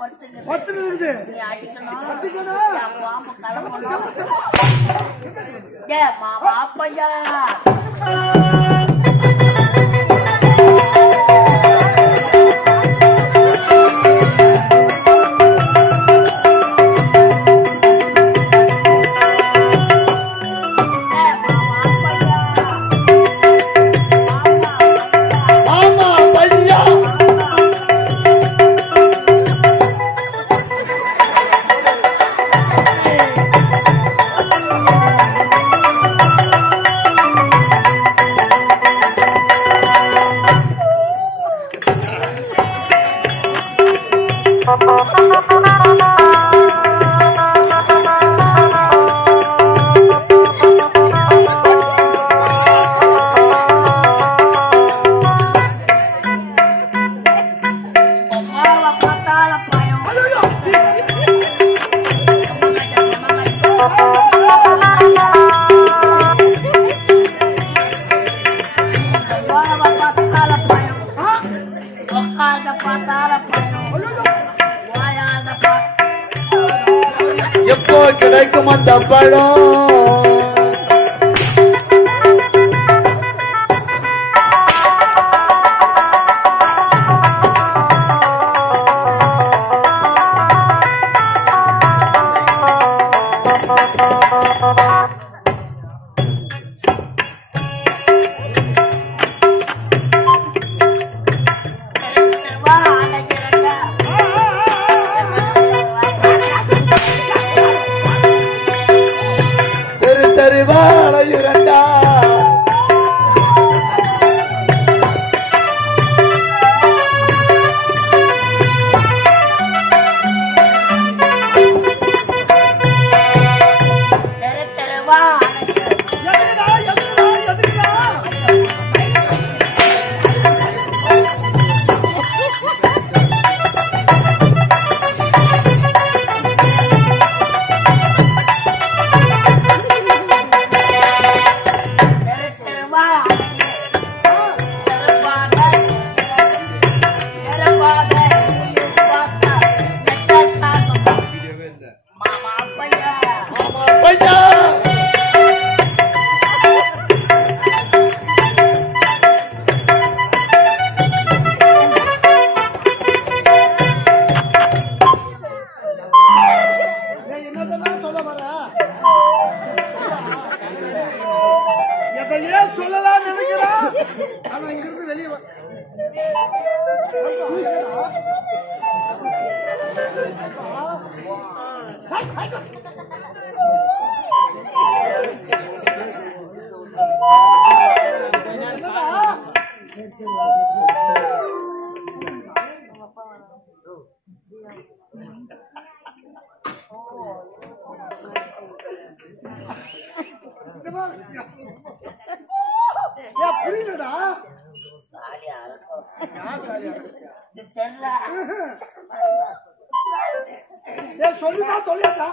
பத்து இருக்குது. பாம்பு கிளம்பணும். ஏ மாமா அப்பையா எப்போ கிடைக்கும் அந்த பழம் தருவாளையுரண்டா சொல்லலாம் நினைக்கிறேன். ஆனா இங்கிருந்து வெளியே புரியுதுடா. சொல்லிதான் சொல்லிட்டா.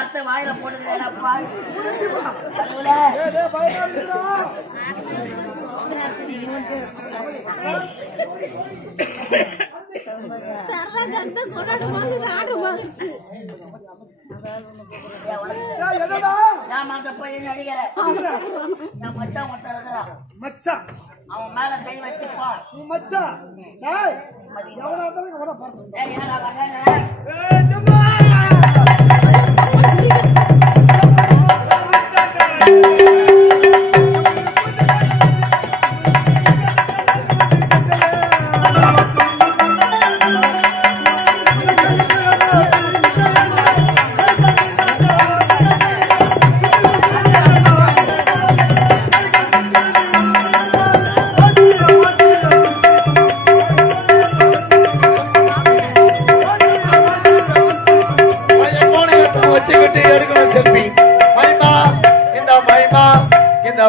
அத்தை வாயில போட்டுக்கிறேன்ப்பா. அவன் மேல கை வச்சுப்பா.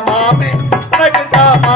மாமே உனக்கு தாமா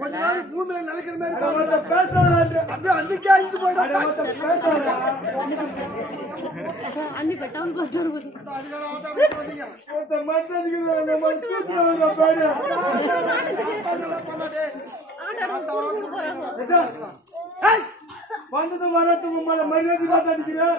கொஞ்ச நாள் பூமியில நினைக்கிற மாதிரி பேசாத அப்படியே அன்னைக்கே அழிஞ்சு போயிடும். வந்தது வரத்து உங்களை மரியாதை பார்த்து அடிக்கிறேன்.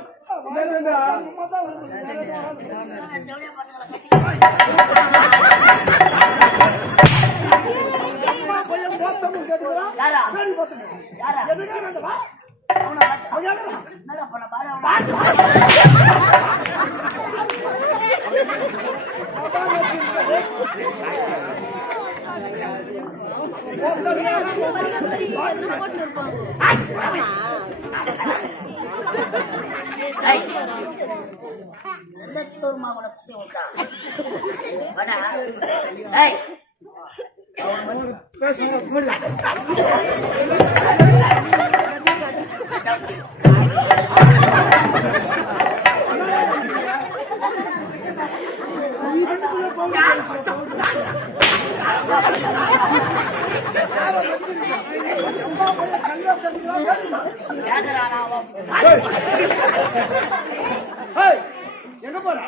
எங்க போற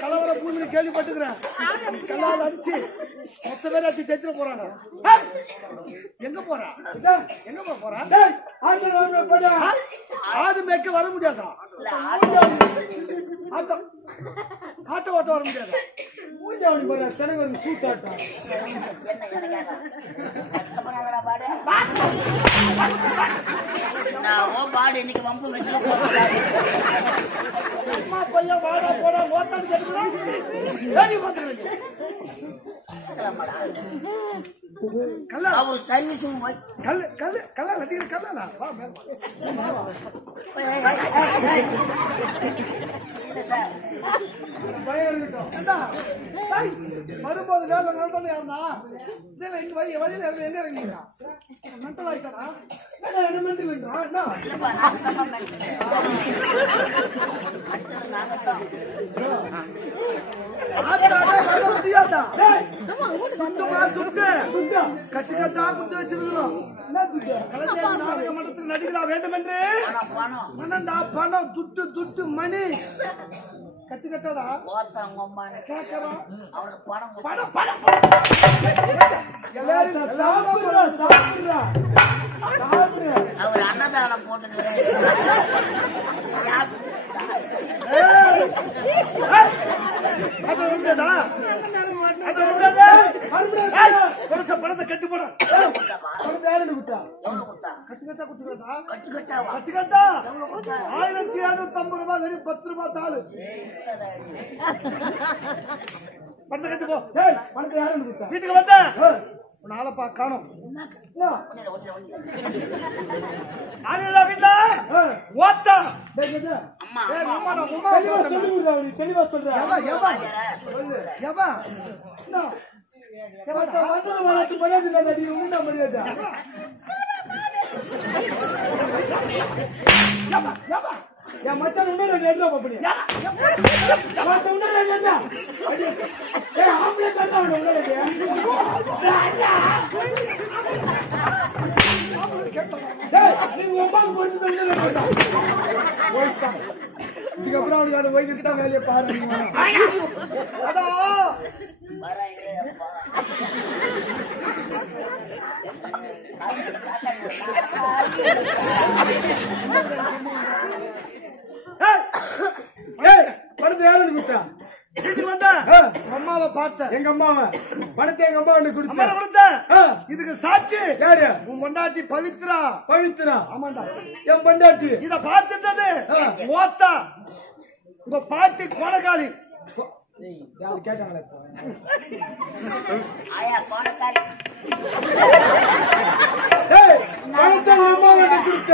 கலவர பூமி கேள்விப்பட்டுக்கிறேன். கல்லால் அடிச்சு மொத்த பேர் அடிச்சு தைச்சிட போறாங்க. எங்க போறா எங்க போறா? ஆடு மேய்க்க வர முடியாதா? ஆட்டோ ஓட்ட வர முடியாது. சூட்டாட்டம் பாடு இன்னைக்கு வம்பு வச்சு பையன் வாடா போடா ஓட்டாடு கேட்கலாம். சர்வீஸ் கல்லா நடிக்கிற கல்லா பயம் இருக்கட்டும். ஏண்டா? டேய், வரும்போது வேலை நடந்தோன்னு யாருன்னா இல்ல இங்க வழியில இருந்து எங்க இறங்கிங்க மென்டல் ஆயிட்டானா என்ன மென்டல் இல்லைங்களா என்ன இல்லப்பா, நாங்கதான் மென்டல். நாங்கதான். முடியாதா துட்டு கட்டு கட்டா குட்டு வச்சிருக்கிறோம். என்ன துட்டு? நாடக மன்றத்துக்கு நடிகரா வேண்டும் என்று பணம் பணம்டா, பணம் துட்டு துட்டு மணி கட்டு கட்டாடா ஓத்தவங்க அம்மான்னு கேட்கறான். அவனுக்கு பணம் பணம் பணம் எல்லாரும் சாப்பிடுறா அவர் அன்னதானம் போட்டுக்கிறேன். பணத்தை கட்டு போட கட்டுக்கட்டாவா 1750 ரூபாய் வெறும் 10 ரூபாய் தாளு பணத்தை கட்டு போ. பணத்தை யாரும் வீட்டுக்கு வந்த நாளப்பா காணும் ஓத்தா அம்மா தெளிவா சொல்றேன். என் மச்சான் உண்மையில நேர்ல பாப்பீங்க இதுக்கப்புறம் அவனுக்கு அதை வைக்கிட்டு தான் வேலையை பாருங்க. பணத்தை யாரும் கொடுத்தா வீட்டுக்கு வந்த அம்மாவை பார்த்தேன். எங்க அம்மாவை பணத்தை எங்க அம்மா கொடுத்த இதுக்கு சாட்சி யாரு? உன் பொண்டாட்டி பவித்ரா. பவித்ரா? ஆமாண்டா, என் பொண்டாட்டி. இத பார்த்துட்டது ஓத்தா உங்க பாட்டி கோணக்காளி. கேட்டாங்களே பணத்தை அம்மாவை கொடுத்த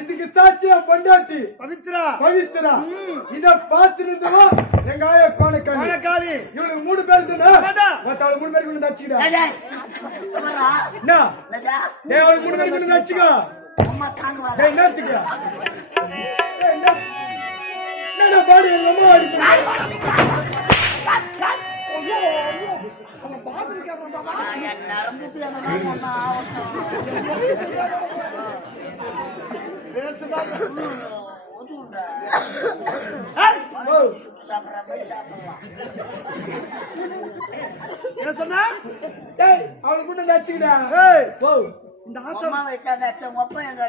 இதுக்கு சாட்சியா பொண்டாட்டி பவித்ரா. பவித்ரா இத பாத்துருந்தா எங்க ஆயா கோணக்காளி. இவனுக்கு 3 பேர் இருந்தா 3 பேருக்கு நச்சுக்கா. அவனுக்கு 3 பேருக்கு நச்சுக்கா. என்னத்துக்கா என்ன பாடி எங்க அம்மா என்ன சொன்ன? அவளுக்கு கூட நச்சுக்கிடா. இந்த அம்மா வச்சா ஒப்ப எங்க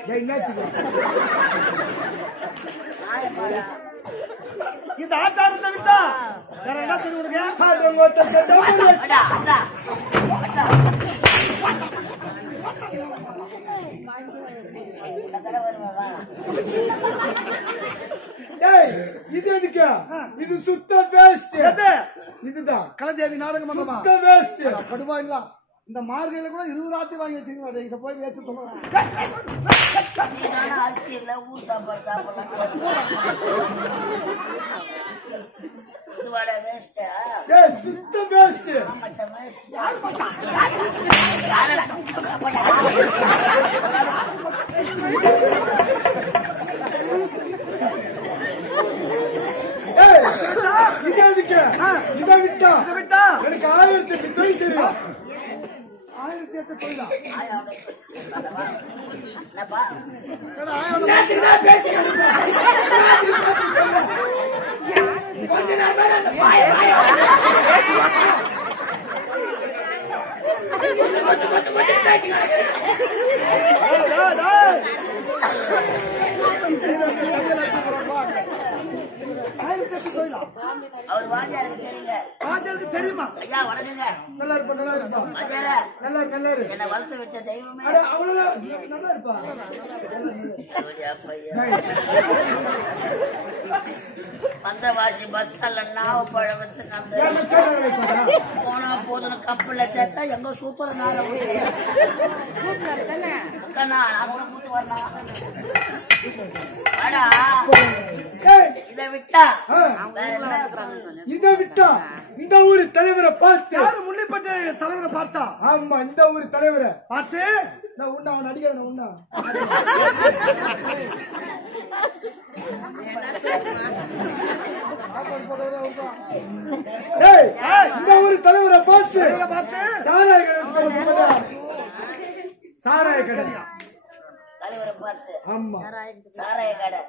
இந்த ஆட்டாரத்தை விட்டா வேற என்ன தெரியும் இது எதுக்கு? இது சுத்த வேஸ்ட். இதுதான் கலந்தேவி நாடகம் சுத்த வேஸ்ட். படுவாங்களா இந்த மார்கையில கூட 20 ஆட்டி வாங்கி வச்சிருக்கீங்க. இதை போய் வேச்சு சொல்லுவாங்க. அரிசி இல்ல ஊர் சாப்பாடு சாப்பிடலாம். இதுவாட வேஸ்ட் சுத்த வேஸ்ட். இதை விட்டா எனக்கு 1008 தொழில் தெரியும். 1008 தொழிலா? அவர் வாத்தியாருக்கு தெரியுங்க. வாத்தியாருக்கு தெரியுமா? ஐயா வணக்கங்க. நல்லா இருப்பா நல்லா இருப்பா. வாத்தியாரே நல்லா இருக்கு நல்லா இருக்கு. என்ன வளர்த்து வச்ச தெய்வமே. அவ்வளவு நல்லா இருப்பா. அந்த வாசி பஸ் ஸ்டாண்ட்ல நாவ பழம் வச்சு போனா போதுன்னு கப்பல்ல சேர்த்தா எங்க சூப்பர நார கூட்டு வரலாம். இதை விட்டா இந்த ஊரு தலைவரை பார்த்து யாரு முள்ளிப்பட்டு தலைவரை பார்த்தா? ஆமா, இந்த ஊரு தலைவரை பார்த்து நான் உண்ணா அவன் அடிக்கிறேன் உண்ணா இந்த ஊரு தலைவரை பார்த்து சாராய கடை சாராய கடை தலைவரை பார்த்து ஆமா சாராய கடை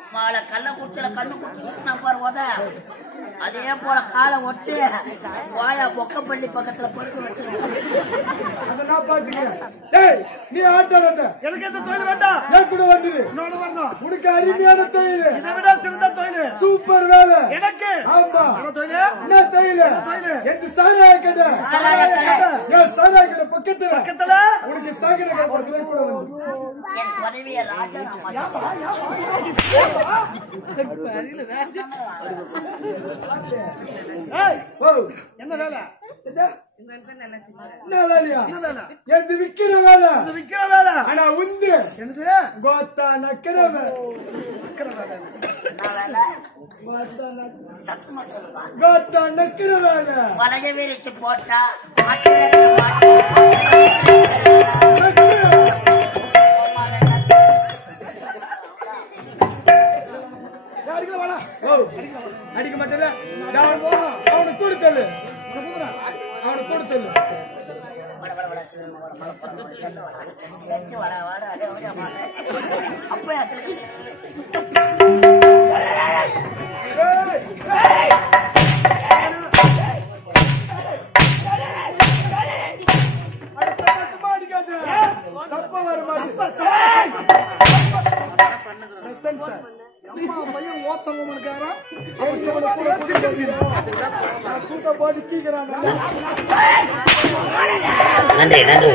உமால கண்ணை குடிச்சல கண்ணு குடிச்சு பாரு போத அதே போல காலை ஒட்டு வாயா பொக்கப்பள்ளி பக்கத்துல படுக்க வச்சிருக்கேன். அதை நான் பாத்துக்கிறேன். நீ ஆட்டோ வந்த எனக்கு எந்த தொழில் வேண்டாம், என் கூட வந்துரு. இன்னொன்னு வரணும். உனக்கு அருமையான தொழில், இதை விட சிறந்த தொழில், சூப்பர் வேலை எனக்கு. ஆமா, என்ன தொழில்? எந்த சாராய கடை. சாராய கடை பக்கத்துல உனக்கு சாக்கடை கடை கூட வந்து என் பதவியை ராஜா என்ன வேலை? என்ன வேலையா? எது விக்கிற வேலை? விக்கிற வேலை. ஆனா உந்து என்னது? கோத்தா நக்கிற வேலை. கோத்தா நக்கிற வேலை. வளைய விரிச்சு போட்டா அடிக்க மாட்டேன். அவனுக்கு கூட சொல்லு, அவனுக்கு கூட சொல்லு. தப்ப வர பையன் ஓத்தவங்க சூட்ட போட்டு கீக்கிறாங்க. நன்றி நன்றி.